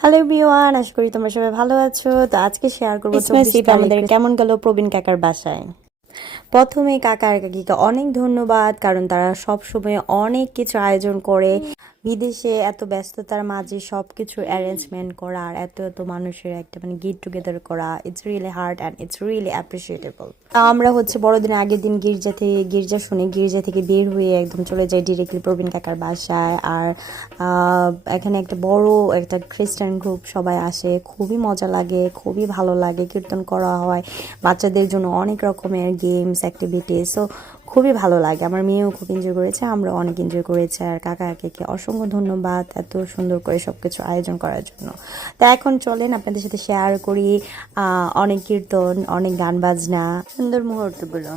Hello everyone, আশা করি তোমরা সবাই ভালো আছো। তো আজকে শেয়ার করবো আমাদের কেমন গেল প্রবীণ কাকার বাসায়। প্রথমে কাকা আর কাকিকে অনেক ধন্যবাদ, কারণ তারা সব সময় অনেক কিছু আয়োজন করে। বিদেশে এত ব্যস্ততার মাঝে সবকিছু অ্যারেঞ্জমেন্ট করা আর এত এত মানুষের একটা গেট টুগেদার করা, it's really hard and it's really appreciable. আমরা বড়দিনের আগের দিন গির্জা থেকে বের হয়ে একদম চলে যাই ডিরেক্টলি প্রবীণ কাকার বাসায়। আর এখানে একটা বড় একটা খ্রিস্টান গ্রুপ সবাই আসে, খুবই মজা লাগে, খুবই ভালো লাগে, কীর্তন করা হয়, বাচ্চাদের জন্য অনেক রকমের গেমস অ্যাক্টিভিটিস। সো খুবই ভালো লাগে, আমার মেয়েও খুব এনজয় করেছে, আমরা অনেক এনজয় করেছি। আর কাকা কাকিকে অসংখ্য ধন্যবাদ এত সুন্দর করে সবকিছু আয়োজন করার জন্য। তা এখন চলেন আপনাদের সাথে শেয়ার করি অনেক কীর্তন, অনেক গান বাজনা, সুন্দর মুহূর্তগুলো।